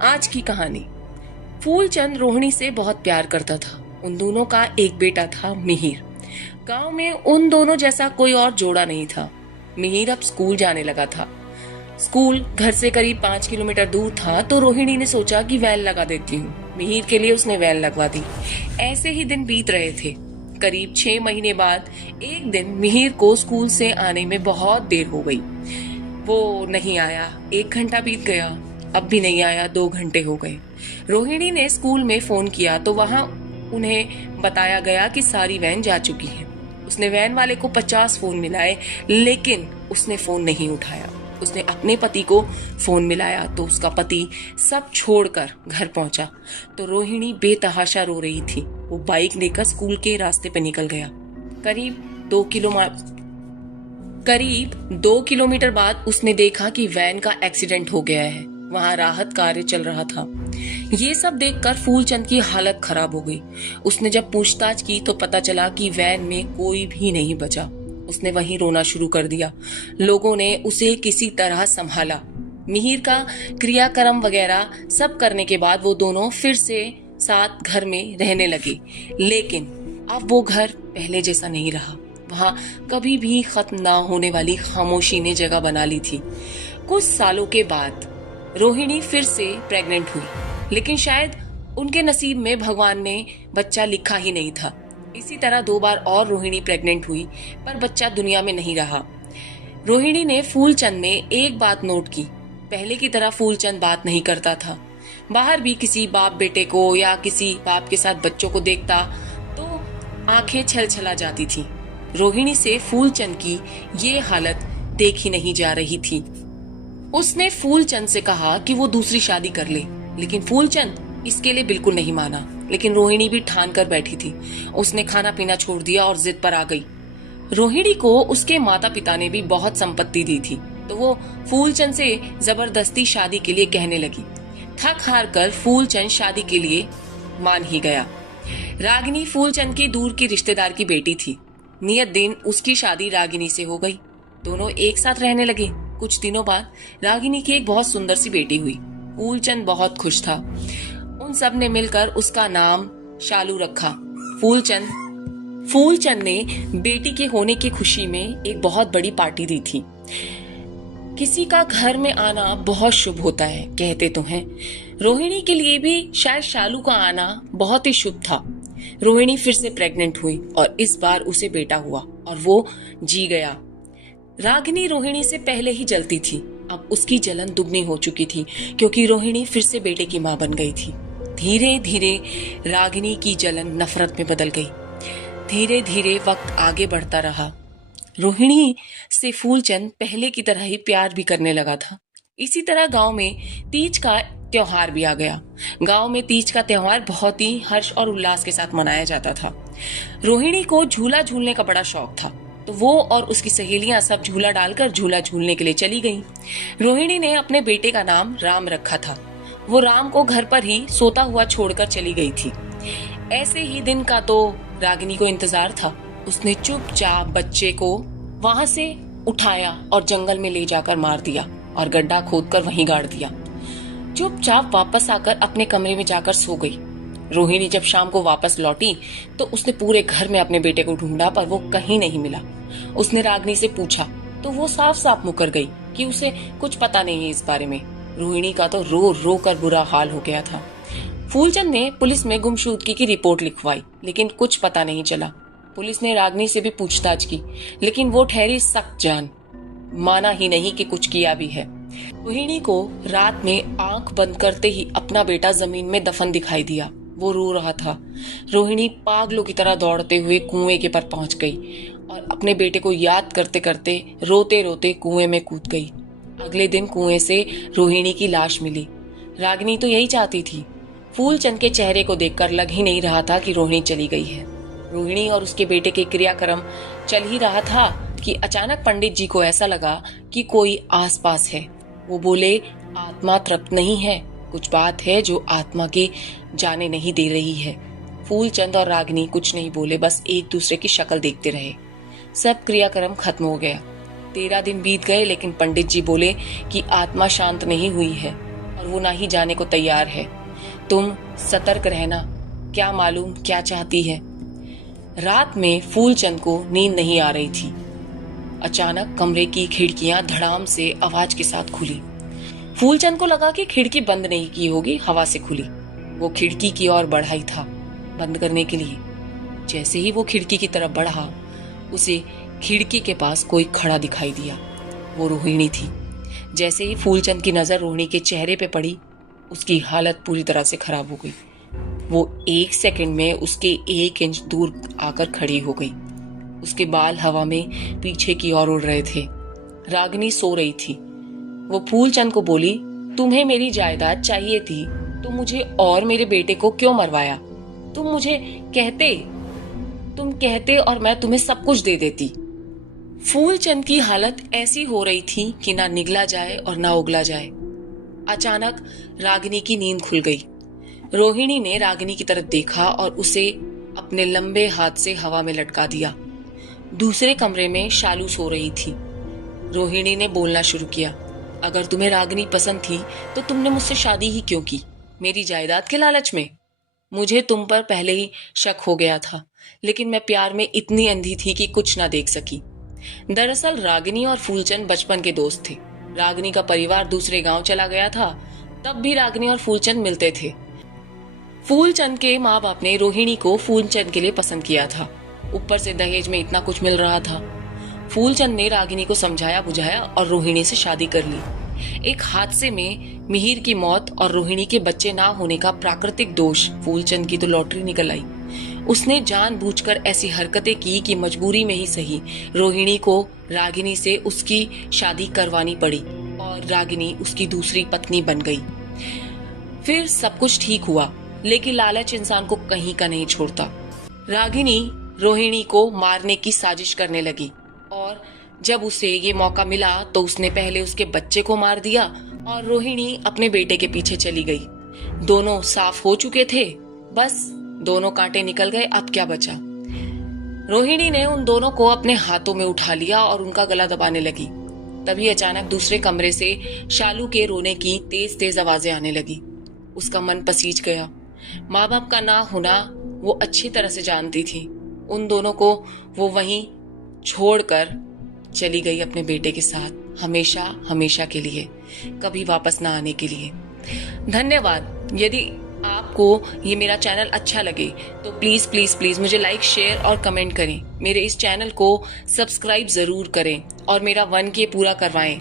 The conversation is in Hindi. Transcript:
आज की कहानी। फूलचंद रोहिणी से बहुत प्यार करता था। उन दोनों का एक बेटा था, मिहिर। गांव में उन दोनों जैसा कोई और जोड़ा नहीं था। मिहिर अब स्कूल जाने लगा था। स्कूल घर से करीब 5 किलोमीटर दूर था, तो रोहिणी ने सोचा कि वैन लगा देती हूँ। मिहिर के लिए उसने वैन लगवा दी। ऐसे ही दिन बीत रहे थे। करीब 6 महीने बाद एक दिन मिहिर को स्कूल से आने में बहुत देर हो गई। वो नहीं आया। 1 घंटा बीत गया, अब भी नहीं आया। 2 घंटे हो गए। रोहिणी ने स्कूल में फोन किया तो वहां उन्हें बताया गया कि सारी वैन जा चुकी है। उसने वैन वाले को 50 फोन मिलाए, लेकिन उसने फोन नहीं उठाया। उसने अपने पति को फोन मिलाया तो उसका पति सब छोड़कर घर पहुंचा तो रोहिणी बेतहाशा रो रही थी। वो बाइक लेकर स्कूल के रास्ते पे निकल गया। करीब 2 किलोमीटर बाद उसने देखा कि वैन का एक्सीडेंट हो गया है। वहां राहत कार्य चल रहा था। ये सब देखकर फूलचंद की हालत खराब हो गई। उसने जब पूछताछ की तो पता चला कि वैन में कोई भी नहीं बचा। उसने वहीं रोना शुरू कर दिया। लोगों ने उसे किसी तरह संभाला। मिहिर का क्रियाक्रम वगैरह सब करने के बाद वो दोनों फिर से साथ घर में रहने लगे। लेकिन अब वो घर पहले जैसा नहीं रहा। वहां कभी भी खत्म ना होने वाली खामोशी ने जगह बना ली थी। कुछ सालों के बाद रोहिणी फिर से प्रेग्नेंट हुई, लेकिन शायद उनके नसीब में भगवान ने बच्चा लिखा ही नहीं था। इसी तरह 2 बार और रोहिणी प्रेग्नेंट हुई, पर बच्चा दुनिया में नहीं रहा। रोहिणी ने फूलचंद में एक बात नोट की। पहले की तरह फूलचंद बात नहीं करता था। बाहर भी किसी बाप बेटे को या किसी बाप के साथ बच्चों को देखता तो आंखें छलछला जाती थी। रोहिणी से फूलचंद की ये हालत देखी नहीं जा रही थी। उसने फूलचंद से कहा कि वो दूसरी शादी कर ले, लेकिन फूलचंद इसके लिए बिल्कुल नहीं माना। लेकिन रोहिणी भी ठान कर बैठी थी। उसने खाना पीना छोड़ दिया और जिद पर आ गई। रोहिणी को उसके माता पिता ने भी बहुत संपत्ति दी थी, तो वो फूलचंद से जबरदस्ती शादी के लिए कहने लगी। थक हार कर फूलचंद शादी के लिए मान ही गया। रागिनी फूलचंद की दूर की रिश्तेदार की बेटी थी। नियत दिन उसकी शादी रागिनी से हो गई। दोनों एक साथ रहने लगे। कुछ दिनों बाद रागिनी की एक बहुत सुंदर सी बेटी हुई। फूलचंद बहुत खुश था। उन सब ने मिलकर उसका नाम शालू रखा। फूलचंद ने बेटी के होने की खुशी में एक बहुत बड़ी पार्टी दी थी। किसी का घर में आना बहुत शुभ होता है, कहते तो हैं। रोहिणी के लिए भी शायद शालू का आना बहुत ही शुभ था। रोहिणी फिर से प्रेग्नेंट हुई और इस बार उसे बेटा हुआ और वो जी गया। रागिनी रोहिणी से पहले ही जलती थी। अब उसकी जलन दुगनी हो चुकी थी, क्योंकि रोहिणी फिर से बेटे की मां बन गई थी। धीरे धीरे रागिनी की जलन नफरत में बदल गई। धीरे धीरे वक्त आगे बढ़ता रहा। रोहिणी से फूलचंद पहले की तरह ही प्यार भी करने लगा था। इसी तरह गांव में तीज का त्योहार भी आ गया। गांव में तीज का त्योहार बहुत ही हर्ष और उल्लास के साथ मनाया जाता था। रोहिणी को झूला झूलने का बड़ा शौक था, तो वो और उसकी सहेलियां सब झूला डालकर झूला झूलने के लिए चली गईं। रोहिणी ने अपने बेटे का नाम राम रखा था। वो राम को घर पर ही सोता हुआ छोड़कर चली गई थी। ऐसे ही दिन का तो रागिनी को इंतजार था। उसने चुपचाप बच्चे को वहां से उठाया और जंगल में ले जाकर मार दिया और गड्ढा खोदकर वहीं गाड़ दिया। चुपचाप वापस आकर अपने कमरे में जाकर सो गई। रोहिणी जब शाम को वापस लौटी तो उसने पूरे घर में अपने बेटे को ढूंढा, पर वो कहीं नहीं मिला। उसने रागिनी से पूछा तो वो साफ साफ मुकर गई कि उसे कुछ पता नहीं है इस बारे में। रोहिणी का तो रो रो कर बुरा हाल हो गया था। फूलचंद ने पुलिस में गुमशुदगी की रिपोर्ट लिखवाई, लेकिन कुछ पता नहीं चला। पुलिस ने रागिनी से भी पूछताछ की, लेकिन वो ठहरी सख्त जान। माना ही नहीं कि कुछ किया भी है। रोहिणी को रात में आंख बंद करते ही अपना बेटा जमीन में दफन दिखाई दिया। वो रो रहा था। रोहिणी पागलों की तरह दौड़ते हुए कुएं के पर पहुंच गई और अपने बेटे को याद करते करते रोते रोते कुएं में कूद गई। अगले दिन कुएं से रोहिणी की लाश मिली। रागिनी तो यही चाहती थी। फूलचंद के चेहरे को देखकर लग ही नहीं रहा था कि रोहिणी चली गई है। रोहिणी और उसके बेटे के क्रियाक्रम चल ही रहा था कि अचानक पंडित जी को ऐसा लगा कि कोई आसपास है। वो बोले, आत्मा तृप्त नहीं है, कुछ बात है जो आत्मा के जाने नहीं दे रही है। फूलचंद और रागिनी कुछ नहीं बोले, बस एक दूसरे की शक्ल देखते रहे। सब क्रियाक्रम खत्म हो गया। 13 दिन बीत गए, लेकिन पंडित जी बोले कि आत्मा शांत नहीं हुई है। और वो ना ही जाने को तैयार है। तुम सतर्क रहना, क्या मालूम क्या चाहती है। रात में फूलचंद को नींद नहीं आ रही थी। अचानक कमरे की खिड़कियां धड़ाम से आवाज के साथ खुली। फूलचंद को लगा कि खिड़की बंद नहीं की होगी, हवा से खुली। वो खिड़की की ओर बढ़ा ही था बंद करने के लिए। जैसे ही वो खिड़की की तरफ बढ़ा, उसे खिड़की के पास कोई खड़ा दिखाई दिया। वो रोहिणी थी। जैसे ही फूलचंद की नजर रोहिणी के चेहरे पे पड़ी, उसकी हालत पूरी तरह से खराब हो गई। वो 1 सेकंड में उसके 1 इंच दूर आकर खड़ी हो गई। उसके बाल हवा में पीछे की ओर उड़ रहे थे। रागिनी सो रही थी। वो फूलचंद को बोली, तुम्हें मेरी जायदाद चाहिए थी तो मुझे और मेरे बेटे को क्यों मरवाया? तुम कहते और मैं तुम्हें सब कुछ दे देती। फूलचंद की हालत ऐसी हो रही थी कि ना निगला जाए और ना उगला जाए। अचानक रागिनी की नींद खुल गई। रोहिणी ने रागिनी की तरफ देखा और उसे अपने लंबे हाथ से हवा में लटका दिया। दूसरे कमरे में शालू सो रही थी। रोहिणी ने बोलना शुरू किया, अगर तुम्हें रागिनी पसंद थी तो तुमने मुझसे शादी ही क्यों की? मेरी जायदाद के लालच में? मुझे तुम पर पहले ही शक हो गया था, लेकिन मैं प्यार में इतनी अंधी थी कि कुछ ना देख सकी। दरअसल रागिनी और फूलचंद बचपन के दोस्त थे। रागिनी का परिवार दूसरे गांव चला गया था, तब भी रागिनी और फूलचंद मिलते थे। फूलचंद के माँ बाप ने रोहिणी को फूलचंद के लिए पसंद किया था। ऊपर से दहेज में इतना कुछ मिल रहा था। फूलचंद ने रागिनी को समझाया बुझाया और रोहिणी से शादी कर ली। एक हादसे में मिहिर की मौत और रोहिणी के बच्चे ना होने का प्राकृतिक दोष फूलचंद की तो लॉटरी निकल आई। उसने जानबूझकर ऐसी हरकतें की कि मजबूरी में ही सही रोहिणी को रागिनी से उसकी शादी करवानी पड़ी और रागिनी उसकी दूसरी पत्नी बन गई। फिर सब कुछ ठीक हुआ, लेकिन लालच इंसान को कहीं का नहीं छोड़ता। रागिनी रोहिणी को मारने की साजिश करने लगी और जब उसे ये मौका मिला तो उसने पहले उसके बच्चे को मार दिया और रोहिणी अपने बेटे के पीछे चली गई। दोनों साफ हो चुके थे, बस दोनों कांटे निकल गए, अब क्या बचा। रोहिणी ने उन दोनों को अपने हाथों में उठा लिया और उनका गला दबाने लगी। तभी अचानक दूसरे कमरे से शालू के रोने की तेज तेज आवाजें आने लगी। उसका मन पसीज गया। माँ बाप का ना होना वो अच्छी तरह से जानती थी। उन दोनों को वो वहीं छोड़कर चली गई अपने बेटे के साथ, हमेशा हमेशा के लिए, कभी वापस ना आने के लिए। धन्यवाद। यदि आपको ये मेरा चैनल अच्छा लगे तो प्लीज प्लीज प्लीज मुझे लाइक, शेयर और कमेंट करें। मेरे इस चैनल को सब्सक्राइब जरूर करें और मेरा 1K पूरा करवाएं।